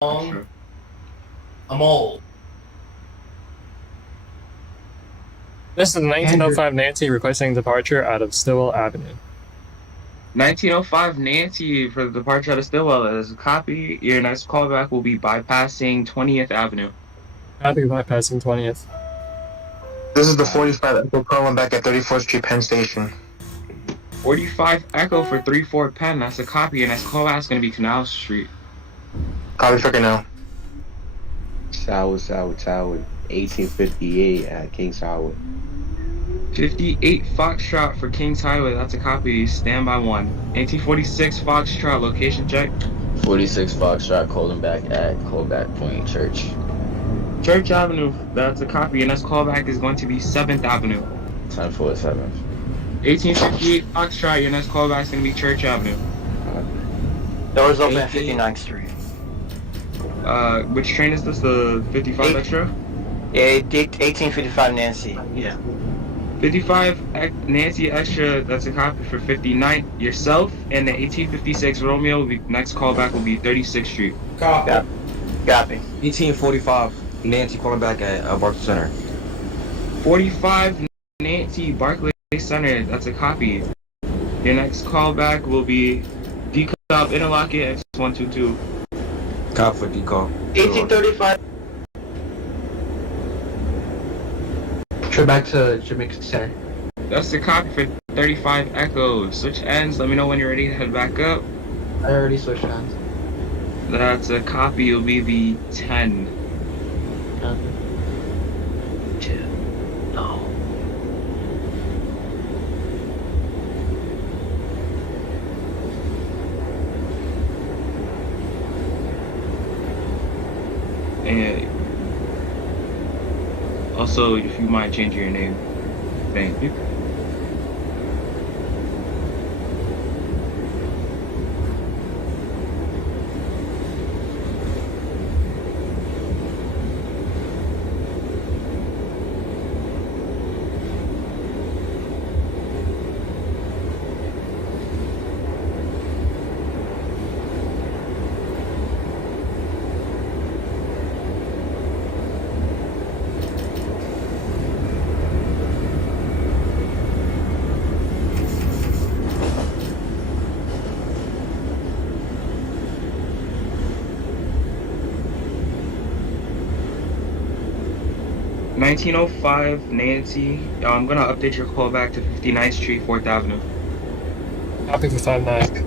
I'm old. This is 1905 Nancy requesting departure out of Stillwell Avenue. 1905 Nancy for the departure out of Stillwell. As a copy, your next callback will be bypassing 20th Avenue. Copy bypassing 20th. This is the 45 Echo calling back at 34th Street, Penn Station. 45 Echo for 34 Penn. That's a copy. Your next callback is going to be Canal Street. Copy for now. Tower, 1858 at Kings Highway. 58 Foxtrot for Kings Highway. That's a copy. Stand by 1. 1846 Foxtrot. Location check. 46 Foxtrot calling back at Callback Point Church. Church Avenue. That's a copy. Your next callback is going to be 7th Avenue. 1047. 1858 Foxtrot. Your next callback is going to be Church Avenue. Doors open at 59th Street. Which train is this? The 55 Extra? Yeah, 1855 Nancy. Yeah. 55 Nancy Extra, that's a copy for 59. Yourself and the 1856 Romeo, next callback will be 36th Street. Copy. Copy. 1845 Nancy calling back at Barclay Center. 45 Nancy Barclay Center, that's a copy. Your next callback will be Decop Interlocket X122. Cop for decall. 1835. Trip back to Jamaica Center. That's the copy for 35 Echo. Switch ends, let me know when you're ready to head back up. I already switched hands. That's a copy, it'll be the 10. No. And also, if you mind changing your name, thank you. $1905 Nancy. I'm gonna update your call back to 59th Street, 4th Avenue. Copy for 59.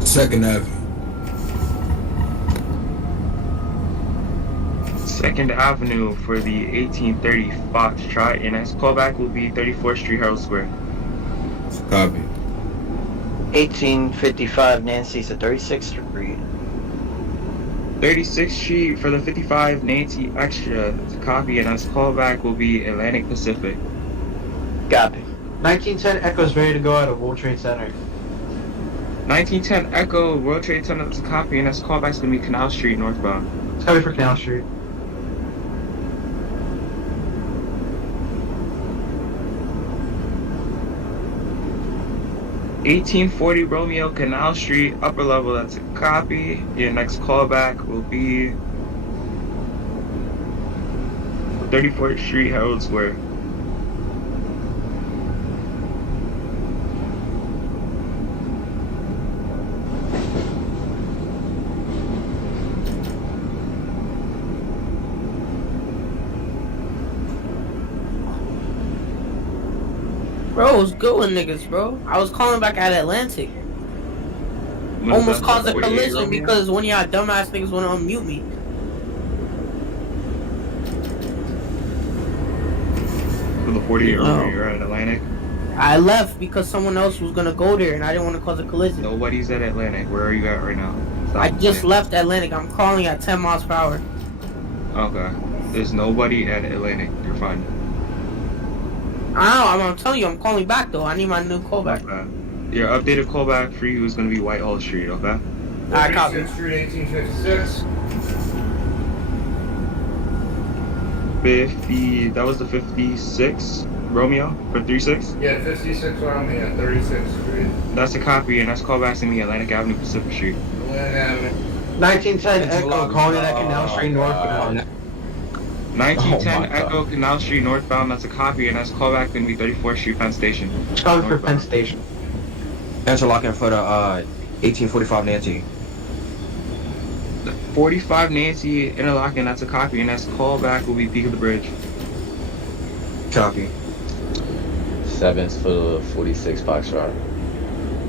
Second Avenue. 2nd Avenue for the 1830 Foxtrot. Your next callback will be 34th Street, Herald Square. Copy. 1855 Nancy to 36th Street. 36th Street for the 55 Nancy Extra. That's a copy, and next callback will be Atlantic Pacific. Copy. 1910 Echo's ready to go out of World Trade Center. 1910 Echo, World Trade Center. That's a copy, and next callback is going to be Canal Street, northbound. It's coming for Canal Street. $1840 Romeo, Canal Street, upper level. That's a copy. Your next callback will be 34th Street, Herald Square. Bro, what's good with niggas, bro? I was calling back at Atlantic. Almost caused a collision because one of y'all dumbass niggas wanna unmute me. 48 No. or you're at Atlantic? I left because someone else was gonna go there, and I didn't want to cause a collision. Nobody's at Atlantic. Where are you at right now? Stop I just saying. left Atlantic. I'm crawling at 10 miles per hour. Okay. There's nobody at Atlantic. You're fine. I'm telling you, I'm calling back though. I need my new callback. Okay. Your updated callback for you is going to be Whitehall Street, okay? Alright, copy. 36th Street, 1856. 50, that was the 56 Romeo for 36? Yeah, 56 Romeo, 36th Street. That's a copy, and that's callback to me, Atlantic Avenue, Pacific Street. Atlantic Avenue. 1910 Echo calling at Canal Street northbound. 1910 Oh my Echo Canal Street northbound, that's a copy, and that's callback going to be 34th Street Penn Station. Calling for Penn Station. Interlocking for the 1845 Nancy. 45 Nancy interlocking, that's a copy, and that's callback will be Peak of the Bridge. Copy. 7th for the 46 Foxtrot.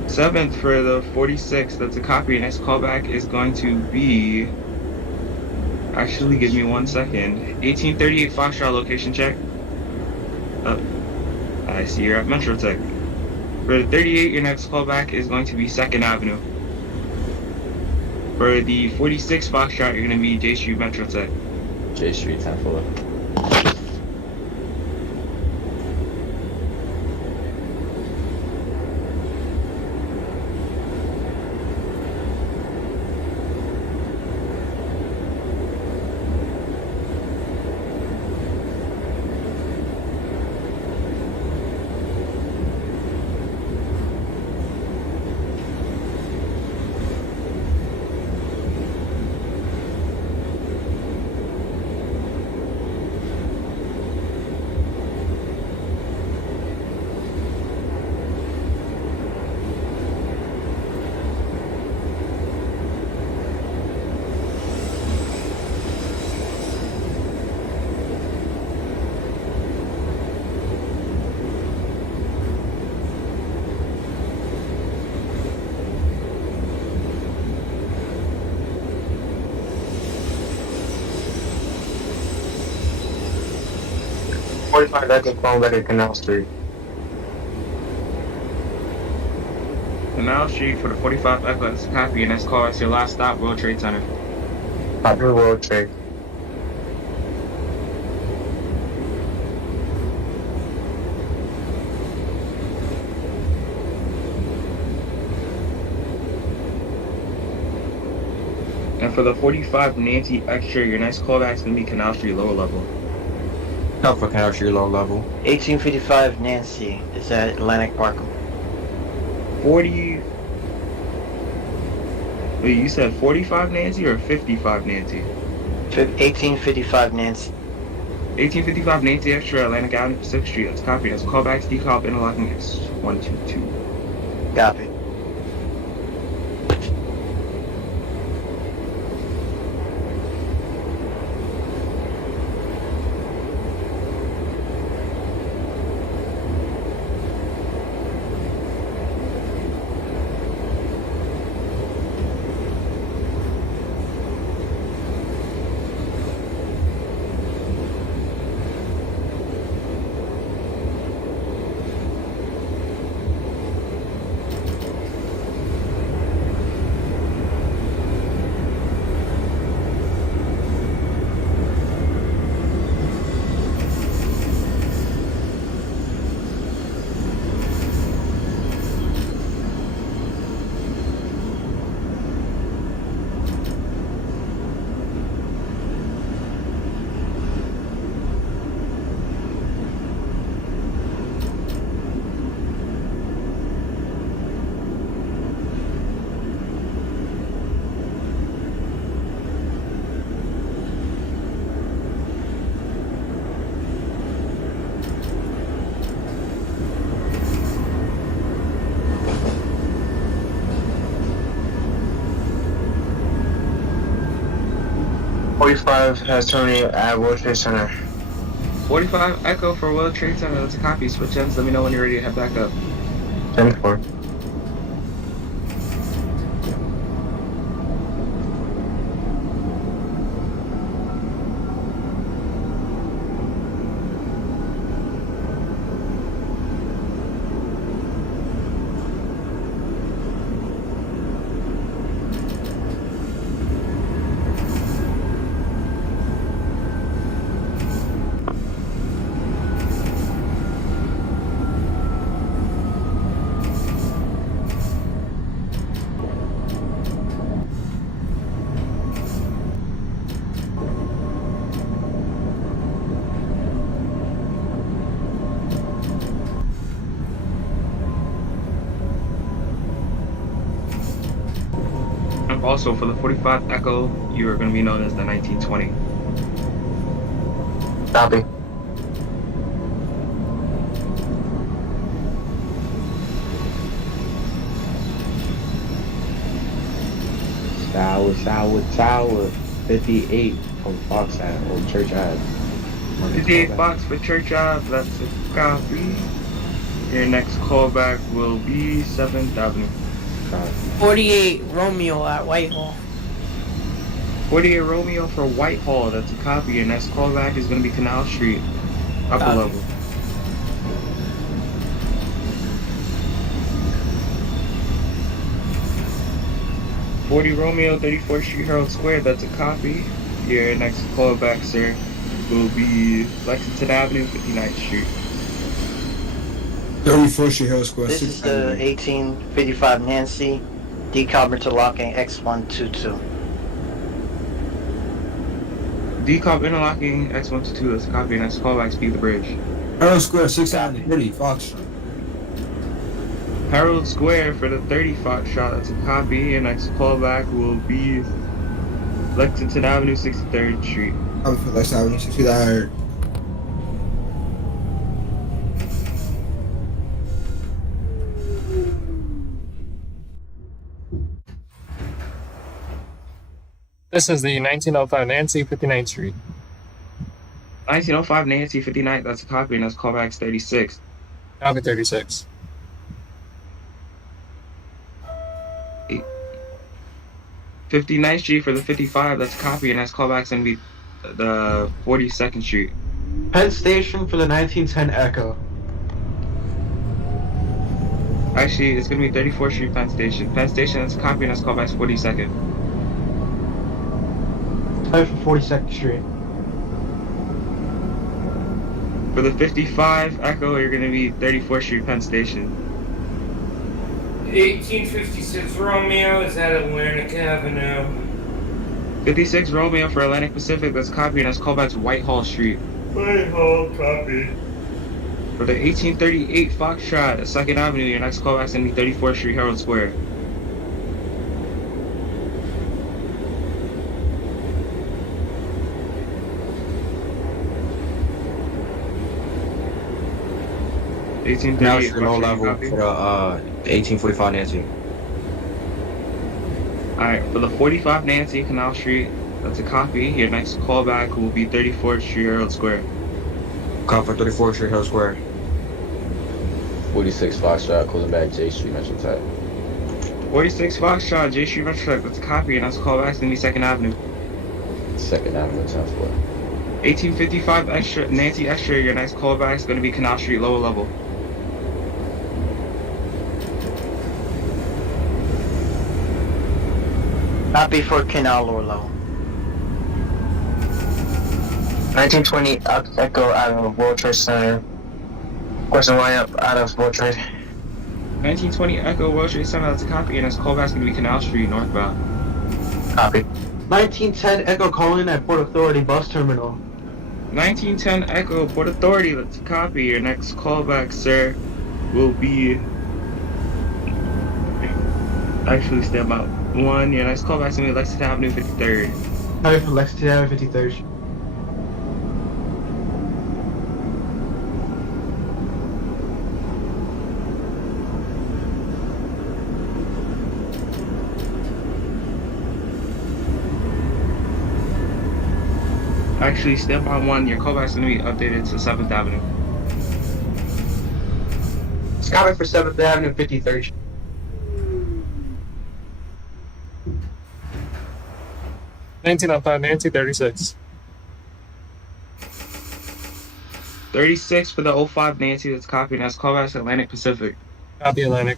7th for the 46, that's a copy, and next callback is going to be... Actually, give me 1 second. 1838 Foxtrot location check. I see you're at Metro Tech. For the 38, your next callback is going to be 2nd Avenue. For the 46 Foxtrot, you're going to be J Street Metro Tech. J Street 10-4. Echo calling back at Canal Street. Canal Street for the 45 Echo, that's a copy, and that's called as your last stop, World Trade Center. Copy World Trade. And for the 45 Nancy Extra, your next callback is going to be Canal Street lower level. Help for Canal Street low level. 1855 Nancy is at Atlantic Park. 40... Wait, you said 45 Nancy or 55 Nancy? 1855 Nancy. 1855 Nancy Extra, Atlantic Avenue, Pacific Street. That's copy. That's callbacks, decop, interlocking is 122. Copy. Has Tony at World Trade Center. 45 Echo for World Trade Center. That's a copy. Switch ends. Let me know when you're ready to head back up. 10-4. Also, for the 45 Echo, you are going to be known as the 1920. Copy. Tower. 58 from Fox at Old Church Ave. 58 Fox for Church Ave, that's a copy. Your next callback will be 7th Avenue. Copy. 48 Romeo at Whitehall. 48 Romeo for Whitehall, that's a copy. Your next callback is going to be Canal Street, upper Copy. level. .40 Romeo, 34th Street, Herald Square, that's a copy. Your next callback, sir, will be Lexington Avenue, 59th Street. 34th Street, Hill Square. This is the 1855 Nancy, decob interlocking X122. Decob interlocking X122, that's a copy. Your next callback, Speed the Bridge. Harold Square, 630, Foxtrot. Herald Square for the 30 Foxtrot, that's a copy. Your next callback will be Lexington Avenue, 63rd Street. Copy for Lex Avenue, 63rd. This is the 1905 Nancy, 59th Street. 1905 Nancy, 59th, that's a copy. And that's callback 36. Copy 36. 59th Street for the 55, that's a copy. And that's callback's gonna be the 42nd Street. Penn Station for the 1910 Echo. Actually, it's gonna be 34th Street, Penn Station. Penn Station, that's a copy. And that's callback's 42nd. Time for 42nd Street. For the 55 Echo, you're gonna be 34th Street, Penn Station. 1856 Romeo is at Atlantic Avenue. 56 Romeo for Atlantic Pacific, that's a copy. And that's callback's Whitehall Street. Whitehall, copy. For the 1838 Foxtrot, 2nd Avenue, your next callback's gonna be 34th Street, Herald Square. Now it's 1838 low Foxtrot, level copy. for 1845 Nancy. Alright, for the 45 Nancy, Canal Street, that's a copy. Your next callback will be 34th Street, Herald Square. Call for 34th Street, Hill Square. 46 Foxtrot, calling back J Street Metro Tech. 46 Foxtrot, J Street Metro Tech, that's a copy. And that's callback's gonna be 2nd Avenue. 2nd Avenue, 10th floor. 1855 Extra, Nancy Extra, your next callback's gonna be Canal Street, lower level. Copy for Canal lower level. 1920 Echo out of World Trade Center. Question line up out of World Trade. 1920 Echo, World Trade Center, that's a copy. And that's callback's gonna be Canal Street, northbound. Copy. 1910 Echo calling at Port Authority Bus Terminal. 1910 Echo, Port Authority, that's a copy. Your next callback, sir, will be... Actually, step out. One, your next callback's gonna be Lexington Avenue, 53rd. Time for Lexington Avenue 53rd. Actually, step on one, your callback's gonna be updated to 7th Avenue. It's coming for 7th Avenue 53rd. Nineteen oh five Nancy, 36. 36 for the 05 Nancy, that's copy. And that's callback's Atlantic Pacific. Copy Atlantic.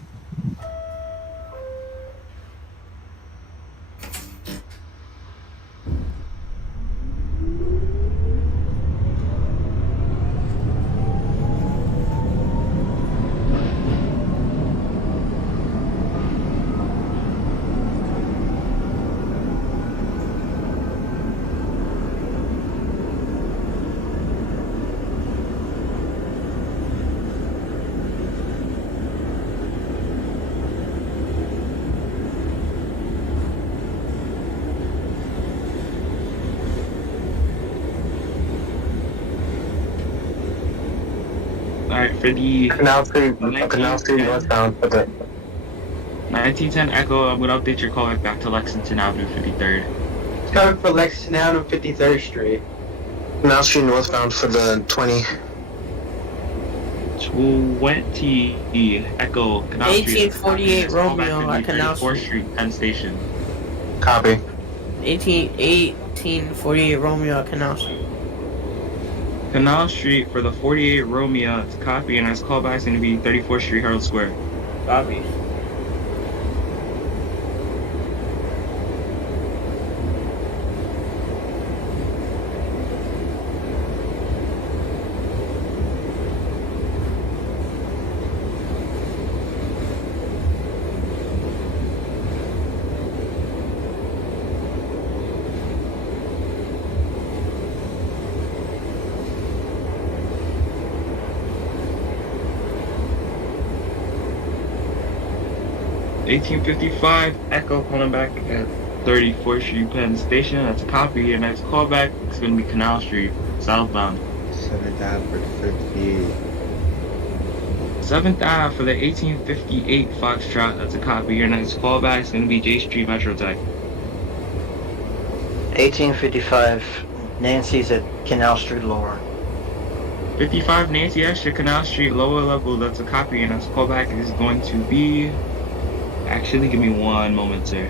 Alright, for the Canal Street 1910 northbound for the 1910 Echo, I'm gonna update your callback back to Lexington Avenue 53rd. It's coming for Lexington Avenue 53rd Street. Canal Street northbound for the 20. 20 Echo, Canal Street. 1848 Romeo at Canal 4th Street. Street, Penn Station. Copy. 1848 Romeo at Canal Street. Canal Street for the 48 Romeo, it's a copy, and its callback is going to be 34th Street, Herald Square. Copy. $18.55 Echo calling back at 34th Street, Penn Station. That's a copy. Your next callback is going to be Canal Street, southbound. 7th Ave for 58. 7th Ave for the 1858 Foxtrot. That's a copy. Your next callback is going to be J Street, Metro Tech. 1855 Nancy's at Canal Street Lower. 55 Nancy Extra, Canal Street, lower level. That's a copy. Your next callback is going to be... Actually, give me one moment, sir.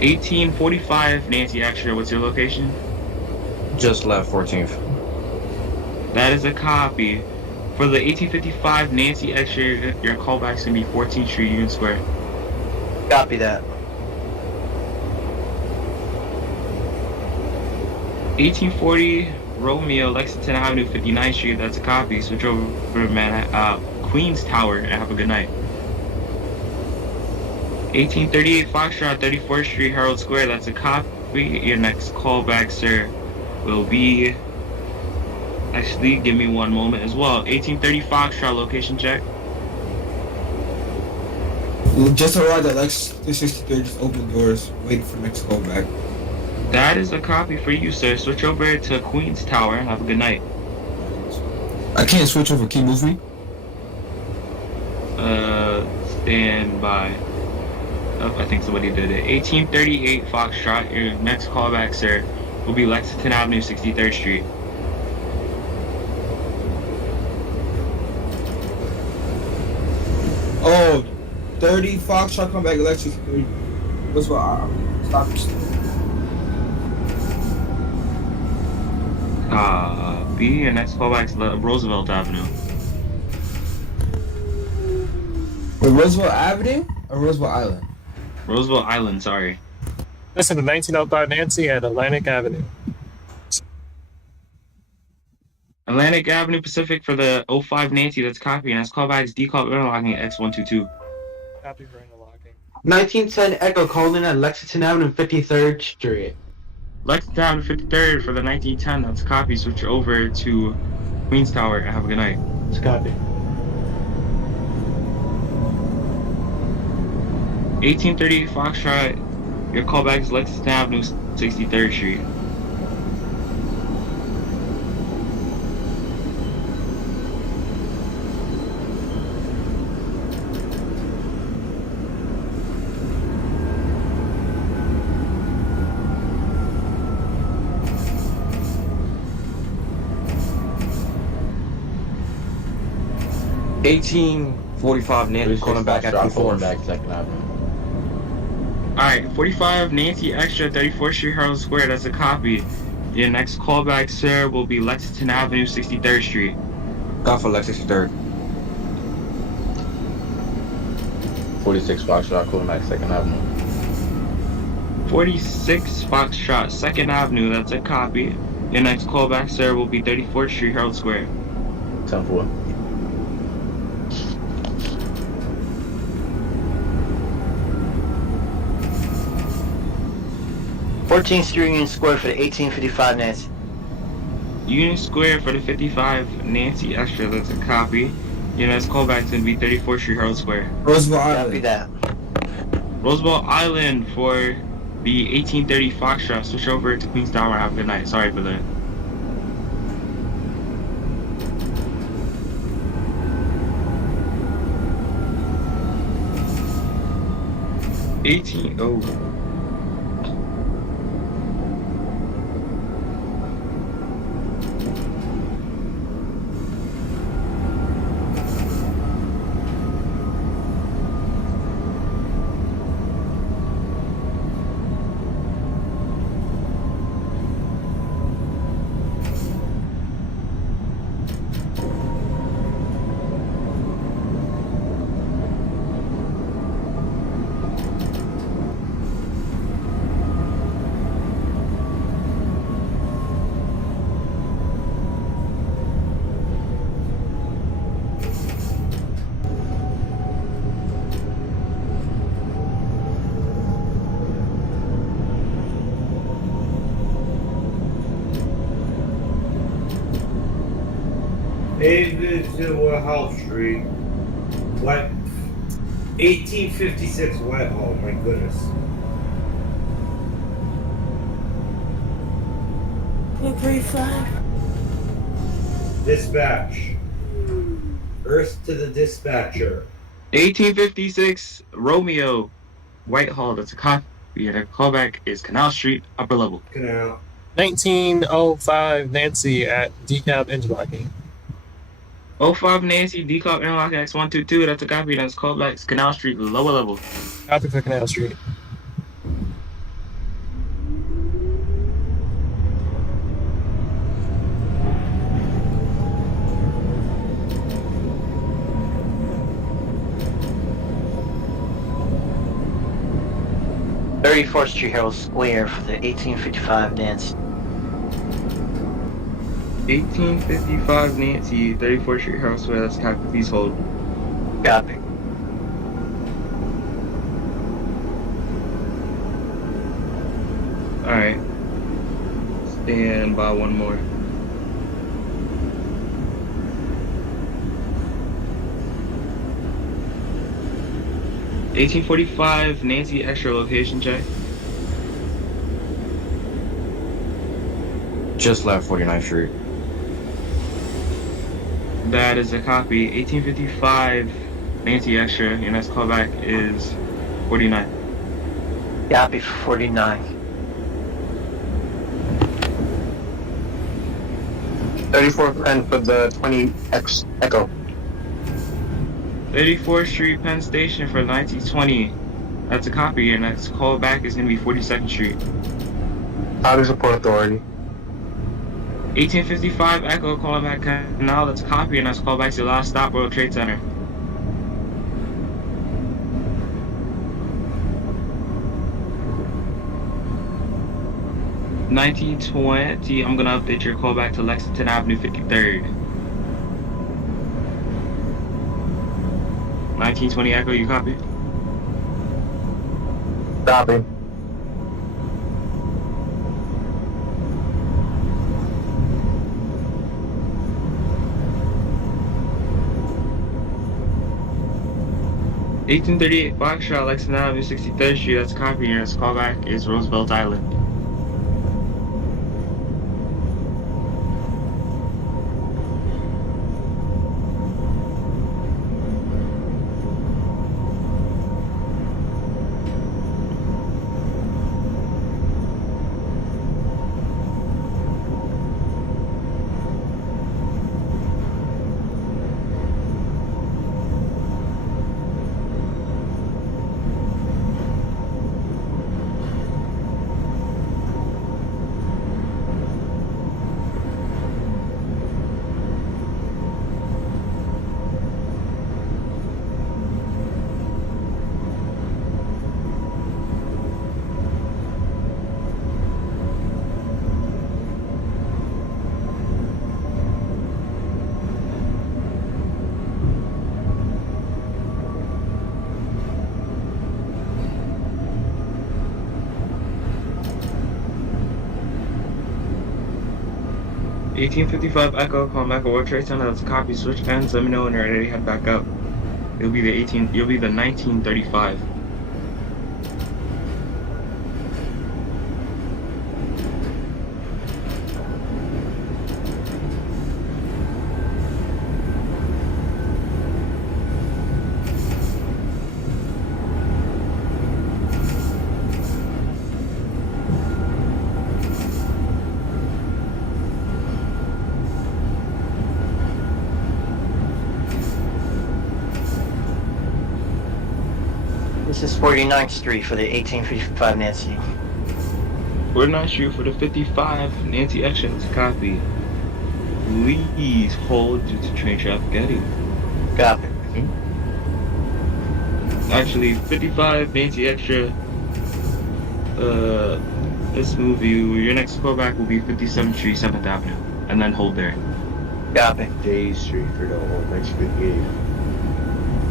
1845 Nancy Extra. What's your location? Just left 14th. That is a copy. For the 1855 Nancy Extra, your callback's gonna be 14th Street, Union Square. Copy that. 1840 Romeo, Lexington Avenue, 59th Street. That's a copy. Switch over to Queens Tower and have a good night. 1838 Foxtrot, 34th Street, Herald Square. That's a copy. Your next callback, sir, will be... Actually, give me one moment as well. 1830 Foxtrot, location check. Just arrived at Lex 63rd, just open doors, waiting for next call back. That is a copy for you, sir. Switch over to Queens Tower and have a good night. I can't switch over. Can you move me? Stand by. Oh, I think somebody did it. 1838 Foxtrot. Your next callback, sir, will be Lexington Avenue, 63rd Street. Oh, 30 Foxtrot, come back, Lexus 30. What's what? Stop. Copy. Your next callback is Roosevelt Avenue. Wait, Roosevelt Avenue or Roosevelt Island? Roosevelt Island, sorry. Listen to 1905 Nancy at Atlantic Avenue. Atlantic Avenue Pacific for the 05 Nancy, that's copy. And that's callback is decall interlocking at X122. Copy for interlocking. 1910 Echo calling at Lexington Avenue 53rd Street. Lexington Avenue 53rd for the 1910, that's copy. Switch over to Queens Tower and have a good night. It's copy. 1838 Foxtrot, your callback is Lexington Avenue, 63rd Street. $18.45 Nancy calling back at calling 34th. back 2nd Avenue. Alright, 45 Nancy Extra, 34th Street, Herald Square, that's a copy. Your next callback, sir, will be Lexington Avenue, 63rd Street. Got for Lex 63rd. 46 Foxtrot calling back 2nd Avenue. 46 Foxtrot, 2nd Avenue, that's a copy. Your next callback, sir, will be 34th Street, Herald Square. 10-4. 14th Street Union Square for the 1855 Nancy. Union Square for the 55 Nancy Extra, that's a copy. Your next callback is going to be 34th Street, Herald Square. Roosevelt Copy Island. that. Roosevelt Island for the 1830 Foxtrot. Switch over to Queens Tower. Have a good night. Sorry for that. 18. Oh. Whitehall Street. What? 1856 Whitehall, my goodness. Green flag. Dispatch. Earth to the dispatcher. 1856 Romeo, Whitehall. That's a copy. And the callback is Canal Street, upper level. Canal. 1905 Nancy at decab engine locking. 05 Nancy, decop interlock X122. That's a copy. That's callback is Canal Street, lower level. Copy for Canal Street. Thirty-fourth Street Herald Square for the 1855 Nancy. 1855 Nancy, 34th Street House Square. That's a copy. Please hold. Copy. Alright. Stand by one more. $1845 Nancy, extra location check. Just left 49th Street. That is a copy. 1855 Nancy, extra. Your next callback is 49. Copy for 49. 34 Penn for the 20X Echo. 34th Street, Penn Station for 1920. That's a copy. Your next callback is going to be 42nd Street. Copy for Port Authority. 1855 Echo, calling back Canal. That's a copy. Your next callback is your last stop, World Trade Center. $1920. I'm gonna update your callback to Lexington Avenue, 53rd. 1920 Echo, you copy? Copy. $1838 Foxtrot, Lexington Avenue, 63rd Street. That's a copy. Your next callback is Roosevelt Island. $1855 Echo, call back at World Trade Center. That's a copy. Switch ends. Let me know when you're ready to head back up. You'll be the 1935. This is 49th Street for the 1855 Nancy. 49th Street for the 55 Nancy Extra. That's a copy. Please hold due to train traffic getting. Copy. Actually, 55 Nancy Extra. Let's move you. Your next callback will be 57th Street, 7th Avenue, and then hold there. Copy. J Street for the old next 58.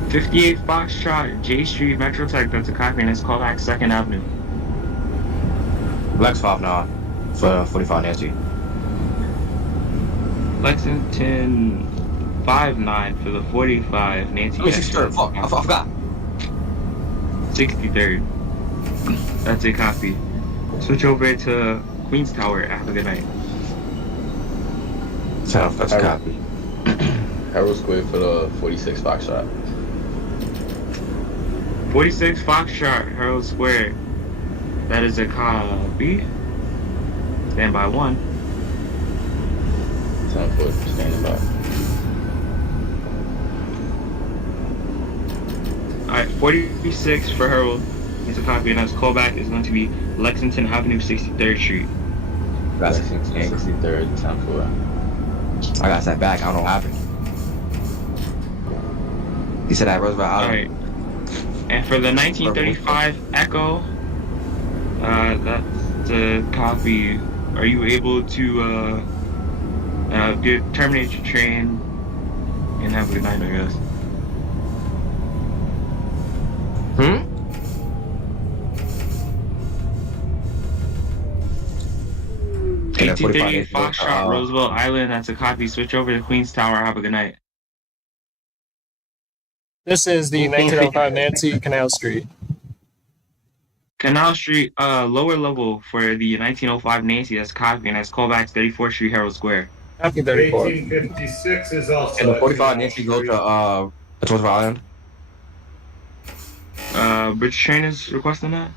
58 Foxtrot, J Street, Metro Tech. That's a copy, and it's callback 2nd Avenue. Lex 59 for 45 Nancy. Lexington 59 for the 45 Nancy. Oh, 63rd. Fuck, I forgot. 63rd. That's a copy. Switch over to Queens Tower. Have a good night. So that's a copy. Harold Square for the 46 Foxtrot. 46 Foxtrot, Herald Square. That is a copy. Stand by 1. 10-4, standing by. Alright, 46 for Herald. It's a copy, and his callback is going to be Lexington Avenue, 63rd Street. That's Lexington 63rd, 10-4. I got sent back. I don't know what happened. He said at Roosevelt Island. Alright. And for the 1935 Echo, that's a copy. Are you able to terminate your train and have a good night, I guess? Hmm? 1838 Foxtrot, Roosevelt Island. That's a copy. Switch over to Queens Tower. Have a good night. This is the 1905 Nancy, Canal Street. Canal Street, lower level for the 1905 Nancy. That's a copy, and that's callback 34th Street, Herald Square. Copy 34. 1856 is also. And the 45 Canal Nancy go Street. to Roosevelt Island. Which train is requesting that?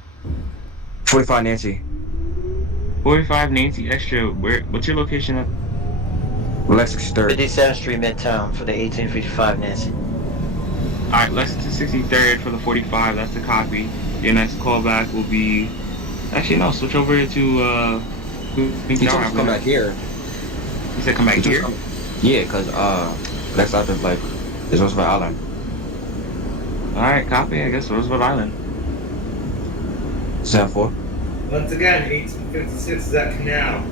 45 Nancy. 45 Nancy Extra. What's your location at? Lex 63rd. 57th Street Midtown for the 1855 Nancy. Alright, Lexington 63rd for the 45. That's the copy. Your next callback will be. Actually, no. Switch over to Queens He Tower. told us to come back here. He said come back here. Yeah, cause Lex Island like is Roosevelt Island. Alright, copy. I guess Roosevelt Island. 7-4. Once again, 1856 is at Canal.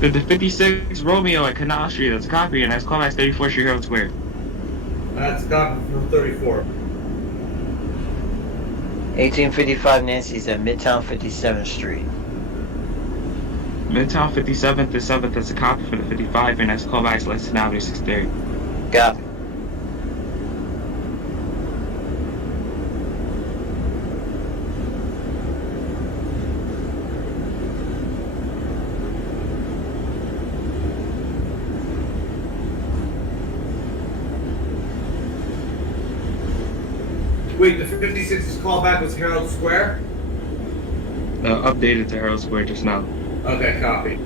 The 56 Romeo at Canal Street. That's a copy, and that's callback 34th Street, Herald Square. That's a copy from 34. 1855 Nancy's at Midtown 57th Street. Midtown 57th to 7th. That's a copy for the 55, and that's callback Lexington Avenue 63rd. Copy. Wait, the 56's callback was Herald Square? Updated to Herald Square just now. Okay, copy.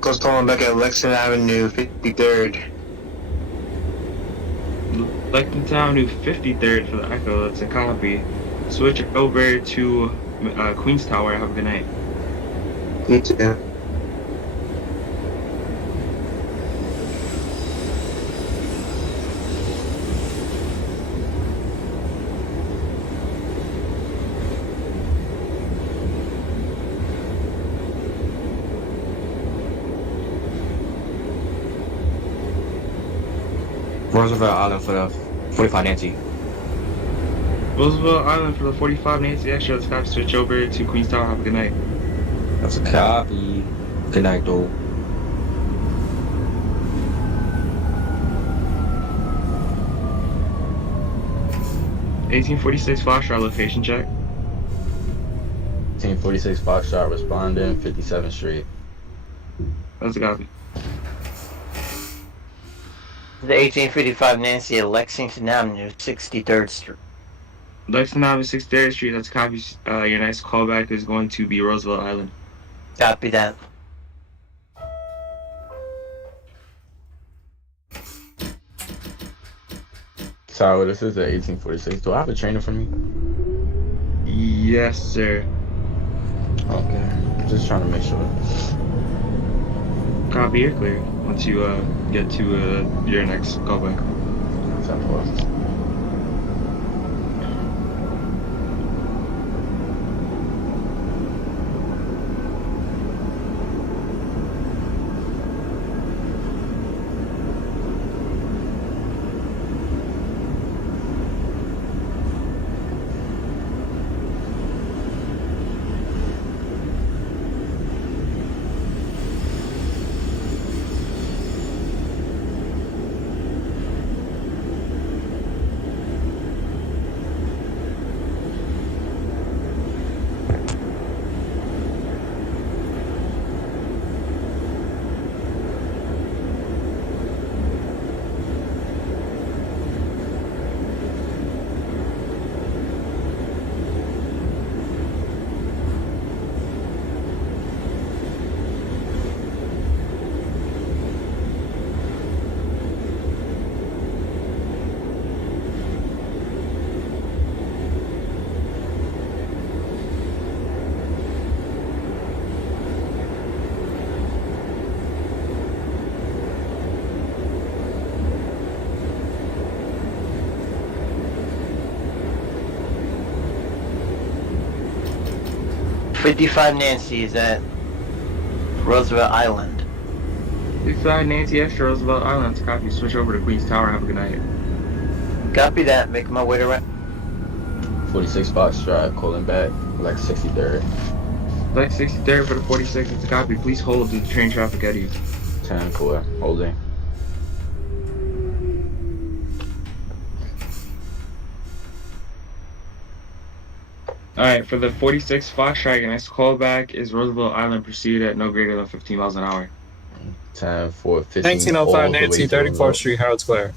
Goes calling back at Lexington Avenue, 53rd. Lexington Avenue 53rd for the Echo. That's a copy. Switch over to Queens Tower. Have a good night. Me too. Roosevelt Island for the 45 Nancy. Roosevelt Island for the 45 Nancy Extra. Let's have to switch over to Queens Tower. Have a good night. That's a copy. Good night, though. $1846 Foxtrot location check. 1846 Foxtrot responding 57th Street. That's a copy. The 1855 Nancy at Lexington Avenue, 63rd Street. Lexington Avenue, 63rd Street. That's a copy. Your next callback is going to be Roosevelt Island. Copy that. Tower, this is the 1846. Do I have a trainer for me? Yes, sir. Okay. I'm just trying to make sure. Copy, you're clear. Once you get to your next callback. 10-4. .55 Nancy is at Roosevelt Island. 55 Nancy Extra, Roosevelt Island. That's a copy. Switch over to Queens Tower. Have a good night. Copy that. Making my way to 46 Foxtrot, calling back, like 63rd. Like 63rd for the 46. It's a copy. Please hold the train traffic at you. 10-4, holding. Alright, for the 46 Foxtrot, your next callback is Roosevelt Island. Proceed at no greater than 15 miles an hour. 10-4, 15. 1905 Nancy, 34th Street, Harold Square.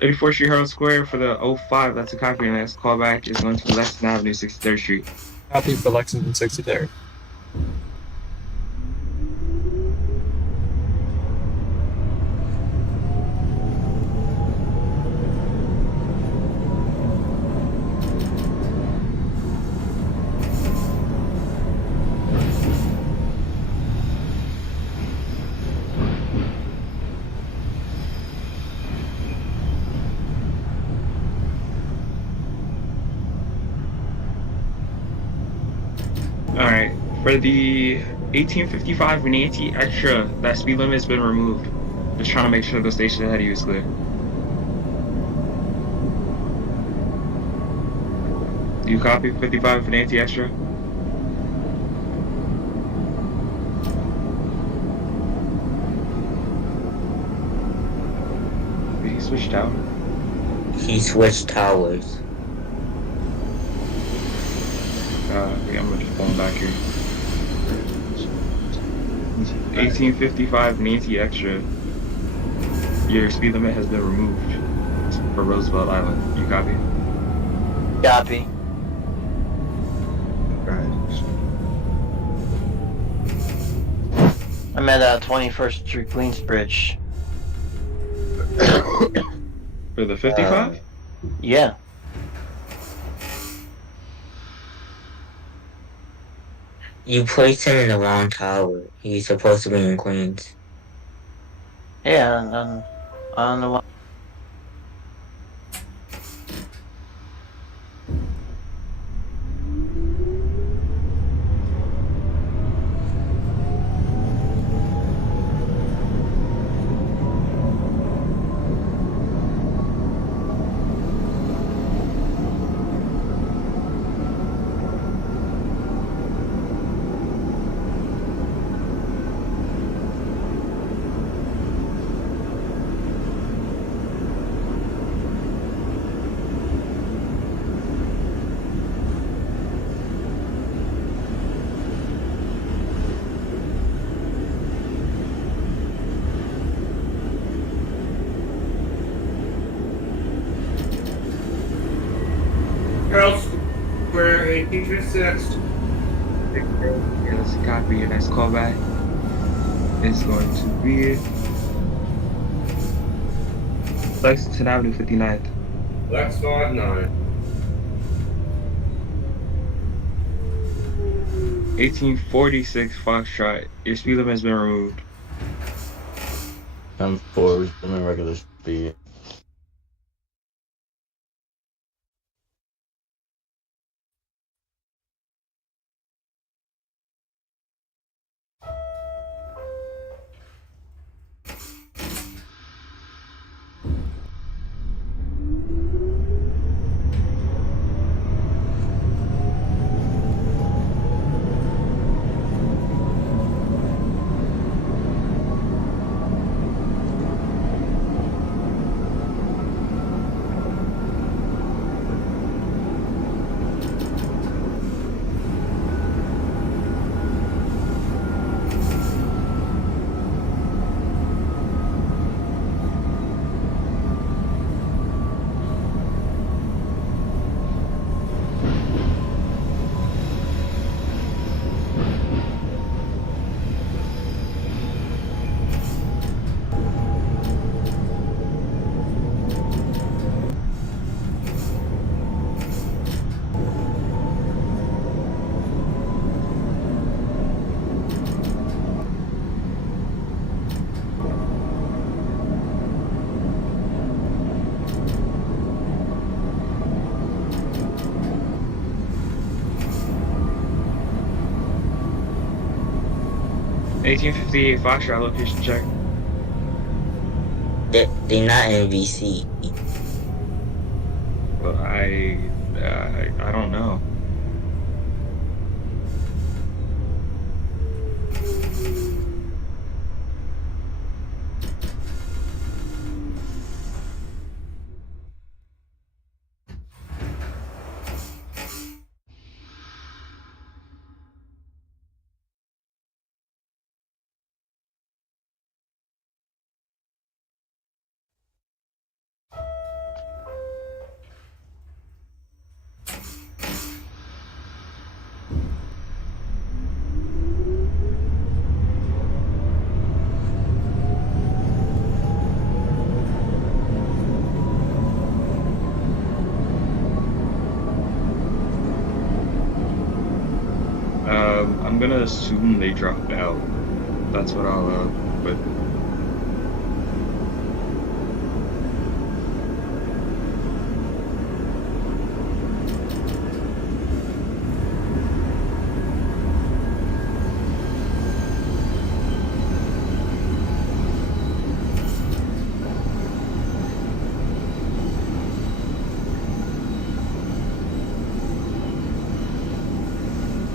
34th Street, Harold Square for the 05. That's a copy. Your next callback is going to Lexington Avenue, 63rd Street. Copy for Lexington 63rd. Alright, for the 1855 Nancy Extra, that speed limit has been removed. Just trying to make sure the station ahead of you is clear. Do you copy 55 for Nancy Extra? Did he switch out? He switched towers. Yeah, I'm just pulling back here. 1855 Nancy Extra. Your speed limit has been removed for Roosevelt Island. You copy? Copy. I'm at 21st Street, Queensbridge. For the 55? Yeah. You placed him in the wrong tower. He's supposed to be in Queens. Yeah, I don't know why. Harold Square, 1856. Yeah, let's copy. Your next callback is going to be Lexington Avenue, 59th. Lex 59. 1846 Foxtrot. Your speed limit has been removed. 10-4, resuming regular speed. Eighteen 58 Foxtrot location check. They're not in VC. But I don't know. I'm gonna assume they dropped out. That's what I'll put.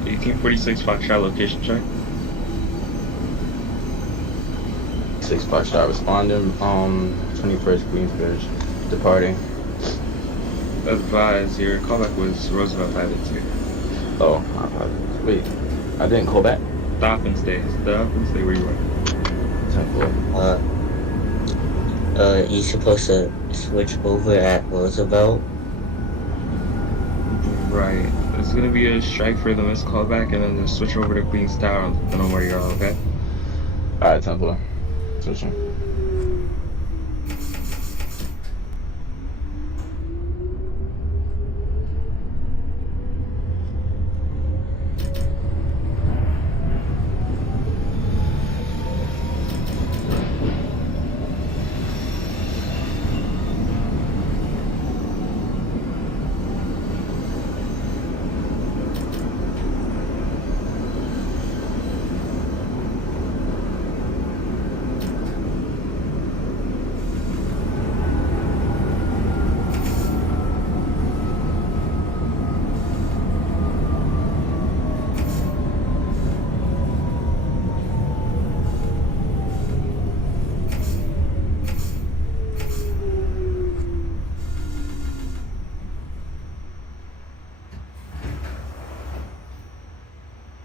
Eighteen 46 Foxtrot location check. 6 Foxtrot responding. 21st Queensbridge, departing. Advise, your callback was Roosevelt Island too. Oh, wait. I didn't call back? Stop and stay where you were. 10-4. You supposed to switch over at Roosevelt? Right. There's gonna be a strike for the missed callback and then just switch over to Queens Tower depending on where you're at, okay? Alright, 10-4. Switching.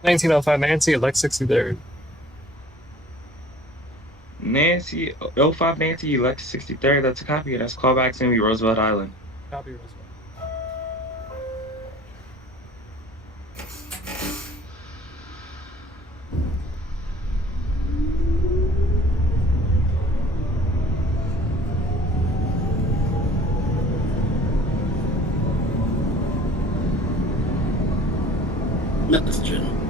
Nancy, Lex 63rd. Nancy, 05 Nancy, elect 63rd, that's a copy. That's callback to me, Roosevelt Island. Copy, Roosevelt. Messaging.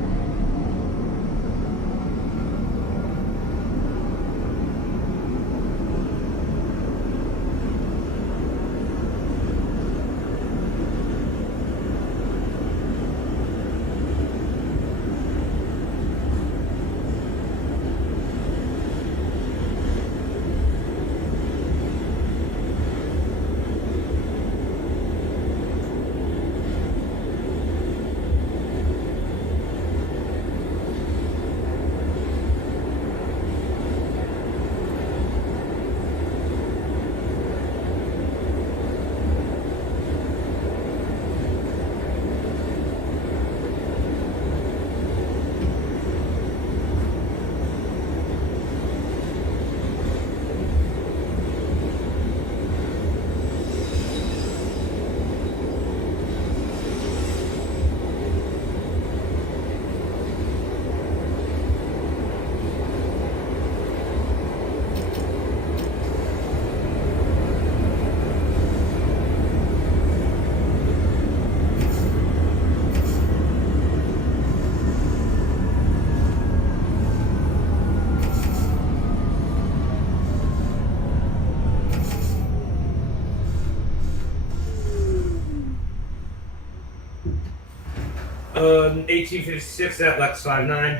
Uh, 1856 at Lex 59.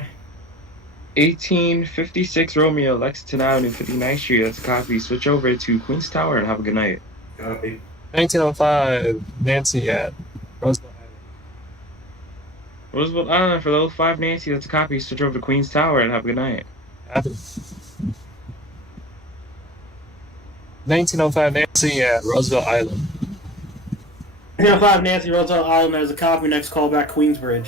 1856 Romeo, Lexington Avenue, 59th Street. That's a copy. Switch over to Queens Tower and have a good night. Copy. 1905 Nancy at Roosevelt Roosevelt Island for level 5 Nancy. That's a copy. Switch over to Queens Tower and have a good night. Island. 1905 Nancy at Roosevelt Island. 1905 Nancy, Roosevelt Island has a copy. Next call back, Queensbridge.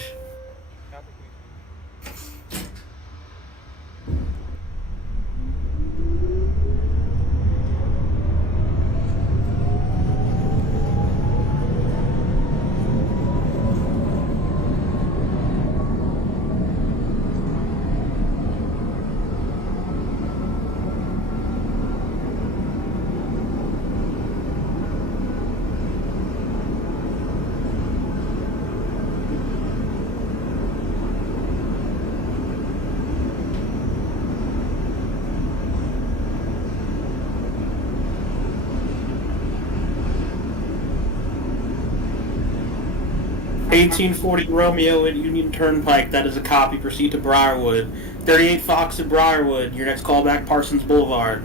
$1840 Romeo at Union Turnpike, that is a copy. Proceed to Briarwood. 38 Fox at Briarwood, your next call back, Parsons Boulevard.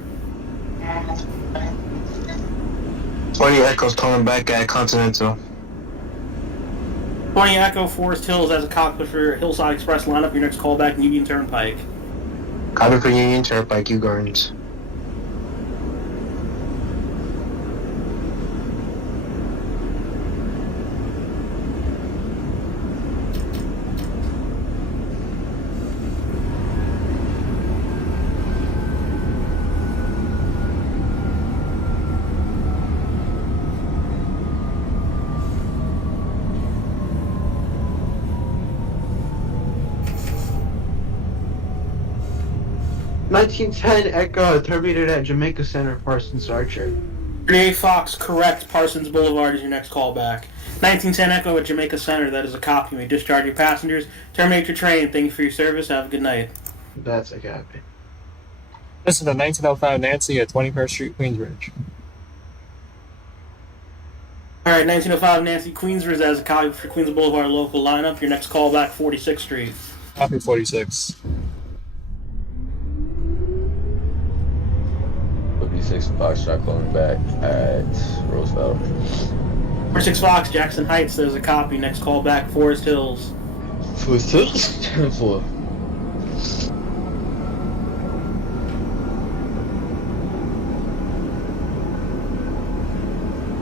20 Echoes calling back at Continental. 20 Echo, Forest Hills as a copy for Hillside Express lineup, your next call back, Union Turnpike. Copy for Union Turnpike, Kew Gardens. $1910 Echo, terminated at Jamaica Center, Parsons Archer. 38 Fox, correct. Parsons Boulevard is your next call back. 1910 Echo at Jamaica Center, that is a copy. You may discharge your passengers. Terminate your train. Thank you for your service. Have a good night. That's a copy. This is the 1905 Nancy at 21st Street, Queensbridge. Alright, 1905 Nancy, Queensbridge as a copy for Queens Boulevard local lineup. Your next call back, 46th Street. Copy 46. 56 Foxtrot calling back at Roosevelt. 46 Fox, Jackson Heights, there's a copy. Next call back, Forest Hills. Forest Hills? 10-4.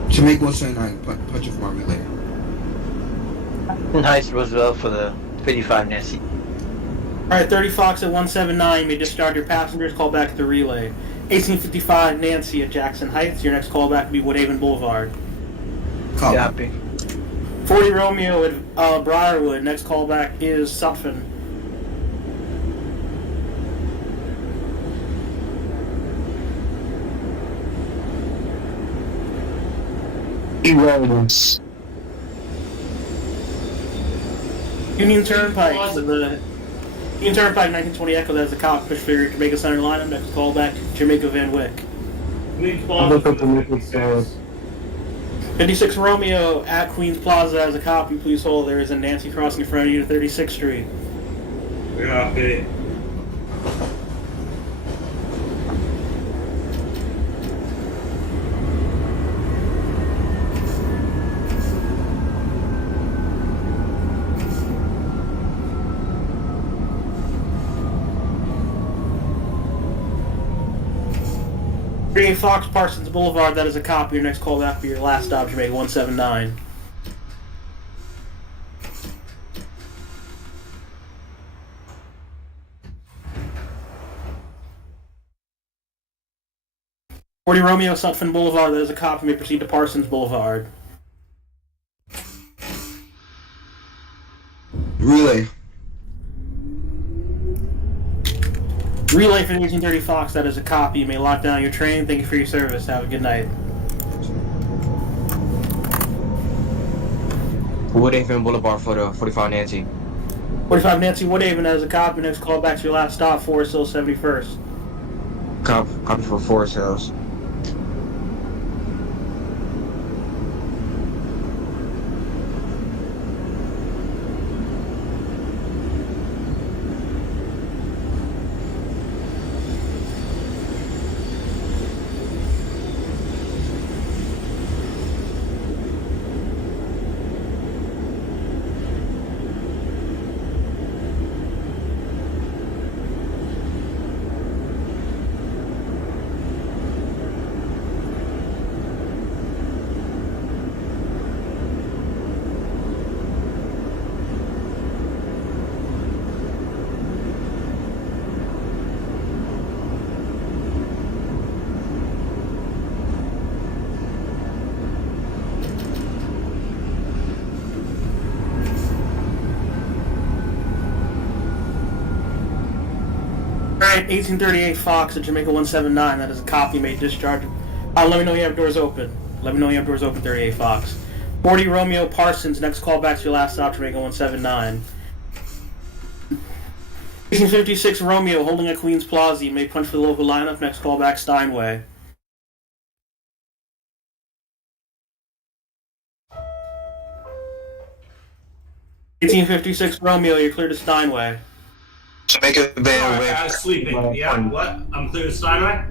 Jamaica 129, punch it for me later. Heights, Roosevelt for the 55 Nancy. Alright, 30 Fox at 179, you may discharge your passengers. Call back at the relay. 1855 Nancy at Jackson Heights, your next call back will be Woodhaven Boulevard. Copy. 40 Romeo at Briarwood, next call back is Sutphin. Irrelevance. Union Turnpike, the Union Turnpike 1920 Echo, that is a cop, push for your Jamaica Center lineup, next call back, Jamaica Van Wyck. Queens Plaza for the 56 Romeo at Queens Plaza as a copy, please hold. There is a Nancy crossing in front of you to 36th Street. Copy. Green Fox Parsons Boulevard, that is a copy. Your next call back for your last stop, Jamaica 179. '40 Romeo Sutphin Boulevard, that is a copy. You may proceed to Parsons Boulevard. Relay. Relay for the 1830 Fox, that is a copy. You may lock down your train. Thank you for your service. Have a good night. Woodhaven Boulevard for the 45 Nancy. 45 Nancy Woodhaven, that is a copy. Next call back to your last stop, Forest Hill 71st. Copy for Forest Hills. Alright, 1838 Fox at Jamaica 179. That is a copy. You may discharge. Let me know you have doors open. Let me know you have doors open, 38 Fox. 40 Romeo Parsons. Next call back to your last stop, Jamaica 179. 1856 Romeo holding at Queens Plaza. You may punch for the local lineup. Next call back, Steinway. (1856 Romeo, you're clear to Steinway. Jamaica Van Wyck. I was sleeping. Yeah, what? I'm clear to Steinway?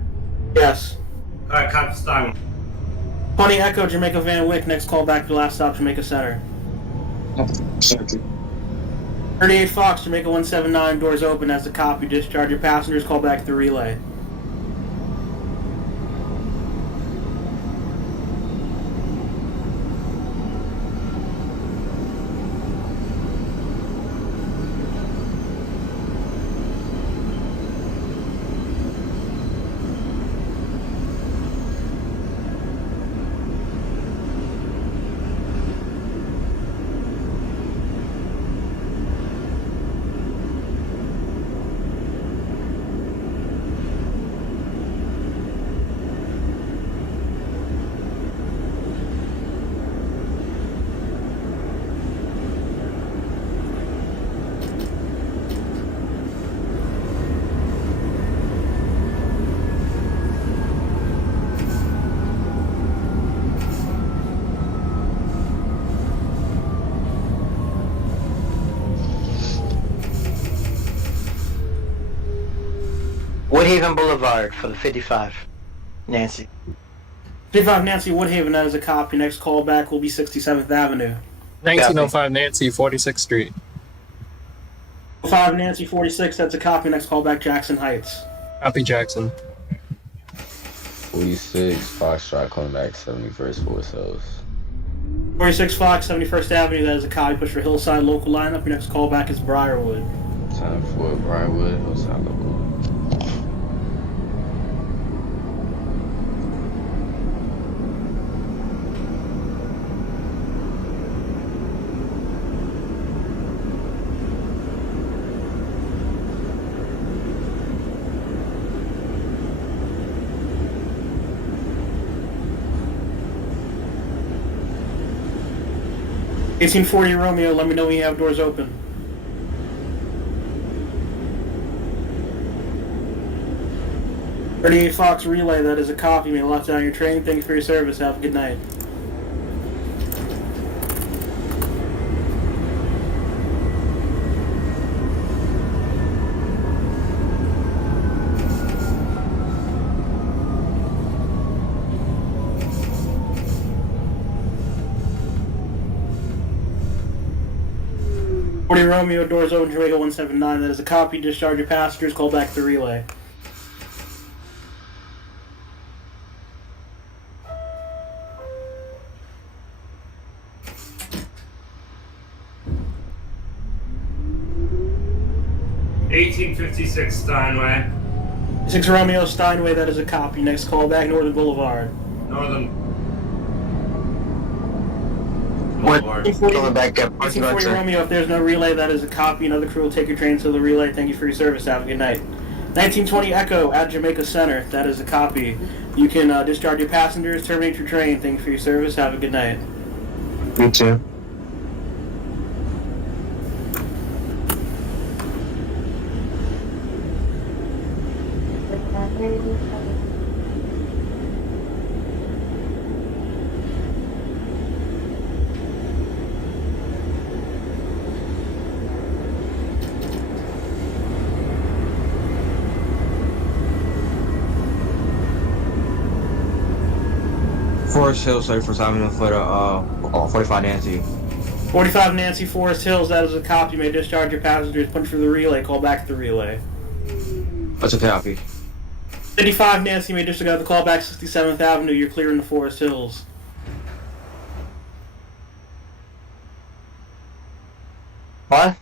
Yes. Alright, copy Steinway. 20 Echo, Jamaica Van Wyck. Next call back to last stop, Jamaica Center. 38 Fox, Jamaica 179. Doors open as the copy. Discharge your passengers. Call back to the relay. Woodhaven Boulevard for the 55 Nancy. 55 Nancy Woodhaven, that is a copy. Next call back will be 67th Avenue. 1905 Nancy, 46th Street. 5 Nancy 46, that's a copy. Next call back, Jackson Heights. Copy, Jackson. 46 Foxtrot calling back 71st Forest Hills. 46 Fox, 71st Avenue, that is a copy. Push for Hillside local lineup. Your next call back is Briarwood. Time for Briarwood, Hillside local. $1840 Romeo, let me know when you have doors open. 38 Fox relay, that is a copy. You may lock down your train. Thank you for your service. Have a good night. Romeo, doors open, Jamaica 179. That is a copy. Discharge your passengers. Call back the relay. $18.56 Steinway. 6 Romeo Steinway, that is a copy. Next call back, Northern Boulevard. Northern. What? Boulevard. Going back up. 1840 Romeo, if there's no relay, that is a copy. Another crew will take your train to the relay. Thank you for your service. Have a good night. 1920 Echo at Jamaica Center, that is a copy. You can discharge your passengers, terminate your train. Thank you for your service. Have a good night. Me too. Forest Hills, sorry for stopping for the 45 Nancy. 45 Nancy, Forest Hills, that is a copy. You may discharge your passengers, punch for the relay, call back the relay. That's a copy. 55 Nancy, you may disregard the call back 67th Avenue. You're clear in the Forest Hills. What?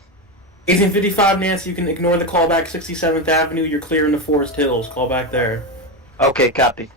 1855 Nancy, you can ignore the call back 67th Avenue. You're clear in the Forest Hills. Call back there. Okay, copy.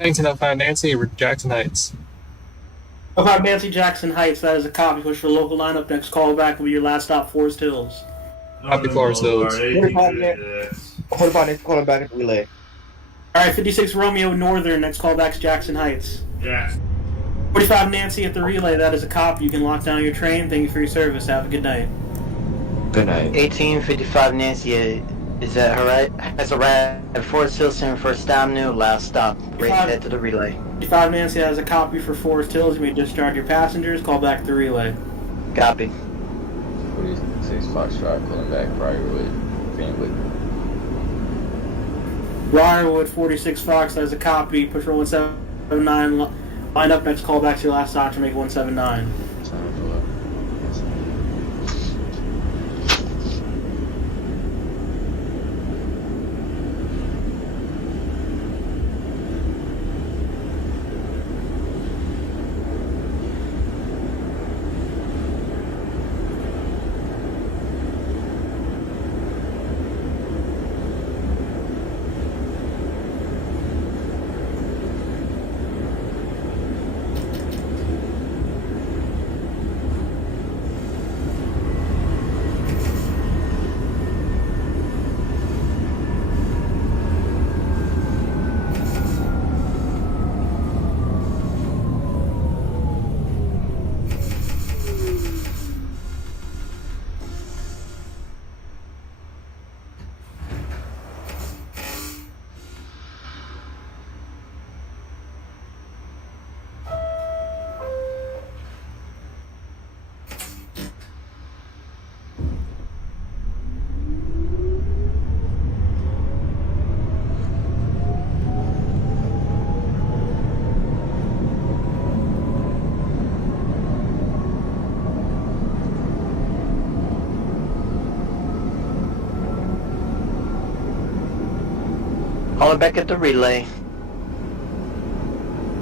Thanks, 1905 Nancy, Jackson Heights. 05 Nancy, Jackson Heights, that is a copy. Push for local lineup. Next call back will be your last stop, Forest Hills. Happy Forest Hills. 45 Nancy, calling back at the relay. Alright, 56 Romeo Northern. Next call back's Jackson Heights. Yeah. 45 Nancy at the relay, that is a copy. You can lock down your train. Thank you for your service. Have a good night. Good night. 1855 Nancy, is that alright? Has arrived at Forest Hills Center, First Avenue, last stop. Right head to the relay. 55 Nancy has a copy for Forest Hills. You may discharge your passengers. Call back the relay. Copy. 46 Foxtrot, calling back Briarwood, Fanwood. Briarwood, 46 Fox, that is a copy. Push for 179. Line up. Next call back to your last stop, Jamaica 179. Calling back at the relay.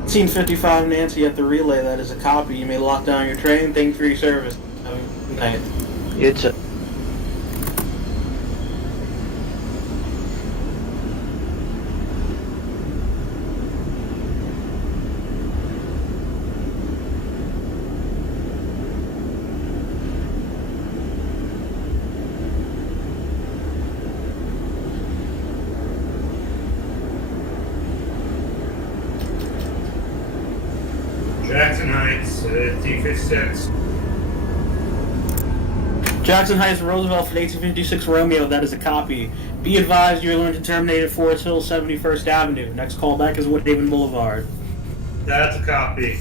1855 Nancy at the relay, that is a copy. You may lock down your train. Thank you for your service. Have a good night. You too. Jackson Heights, T56. Jackson Heights, Roosevelt for 1856 Romeo, that is a copy. Be advised you are going to terminate at Forest Hill 71st Avenue. Next callback is Woodhaven Boulevard. That's a copy.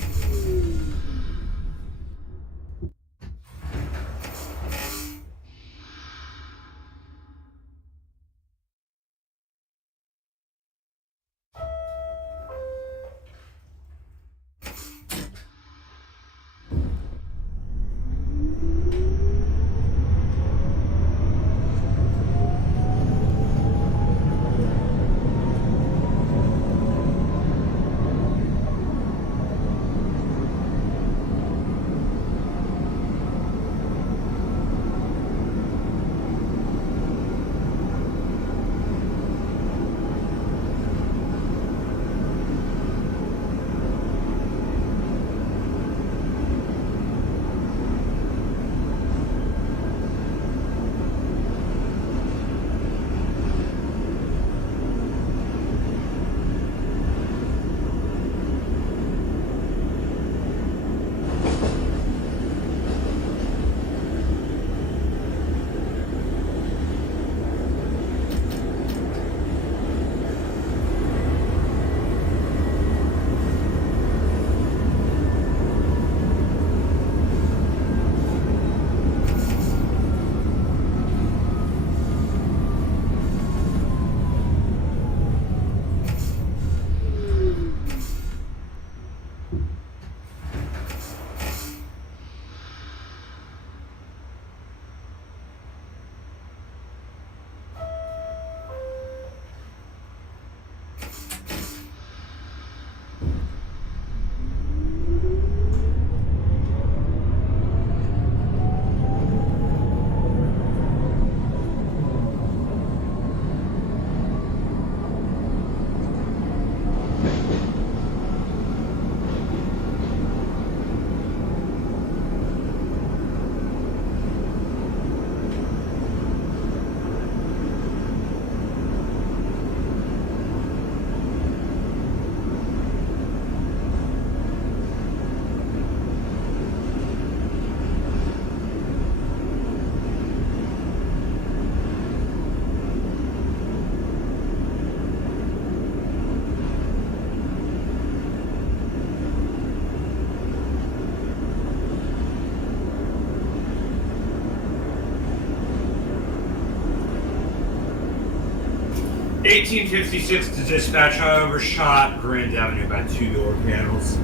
$18.56 to dispatch, however, shot Grand Avenue by 2 door panels.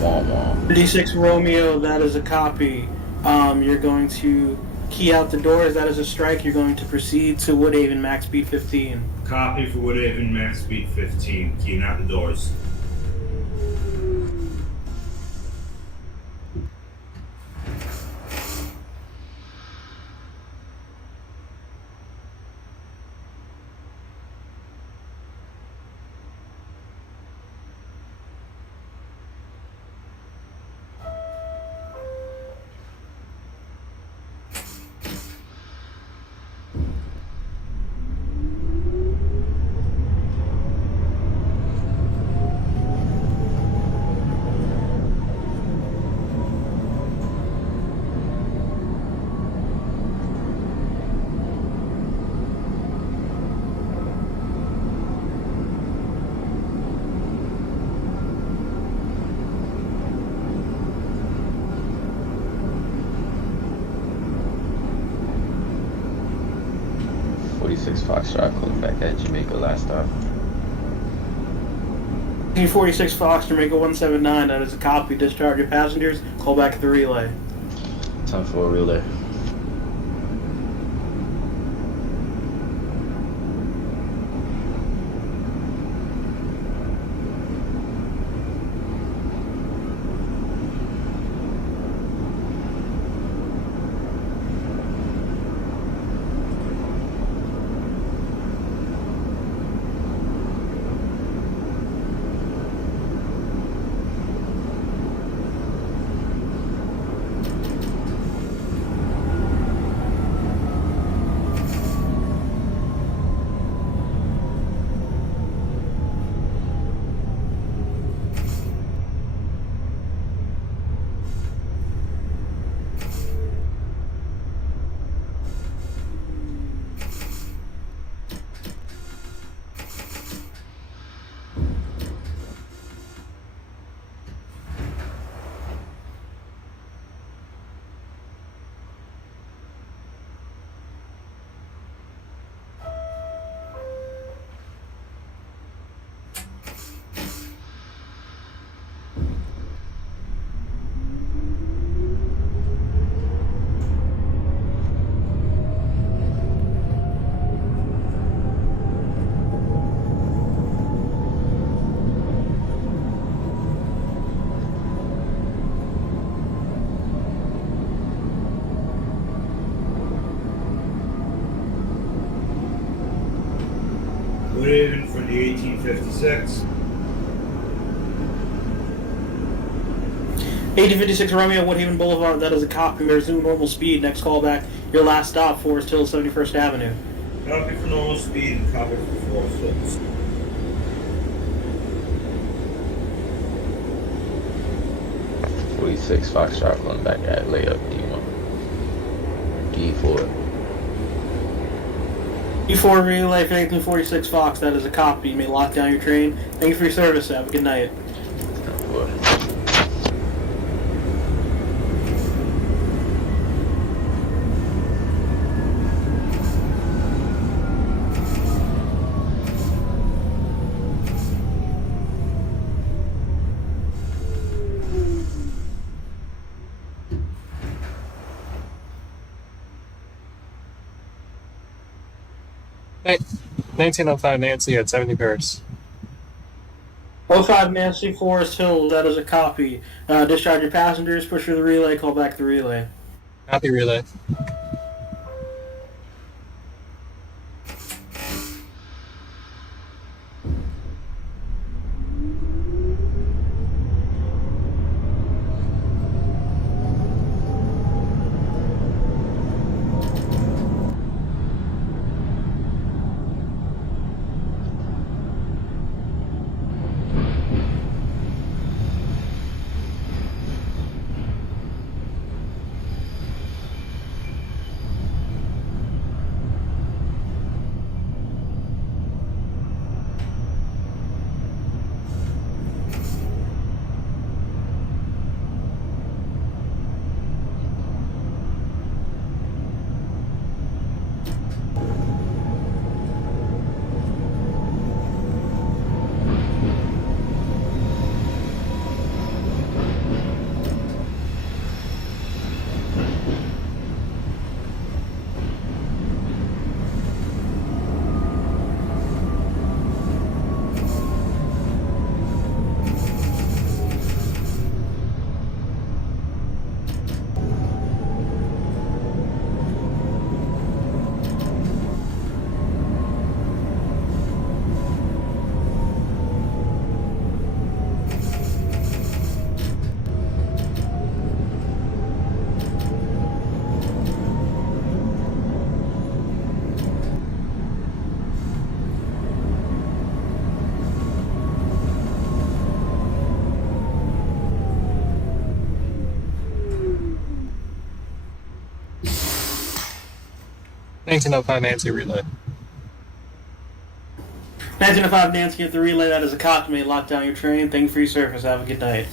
Wah, wah. 56 Romeo, that is a copy. You're going to key out the doors, that is a strike. You're going to proceed to Woodhaven, max speed 15. Copy for Woodhaven, max speed 15. Keying out the doors. Foxtrot, calling back at Jamaica last stop. 1846 Fox, Jamaica 179, that is a copy. Discharge your passengers, call back at the relay. Time for a relay. for the 1856. 1856 Romeo, Woodhaven Boulevard, that is a copy. Resume normal speed. Next callback, your last stop, Forest Hills, 71st Avenue. Copy for normal speed and copy for Forest Hills. .46 Foxtrot calling back at layup D1. D4. E4 relay for 1846 Fox, that is a copy. You may lock down your train. Thank you for your service. Have a good night. Hey, 1905 Nancy at 71st. 05 Nancy, Forest Hills, that is a copy. Discharge your passengers, push through the relay, call back the relay. Copy relay. .1905 Nancy relay. 1905 Nancy at the relay, that is a copy. You may lock down your train. Thank you for your service. Have a good night.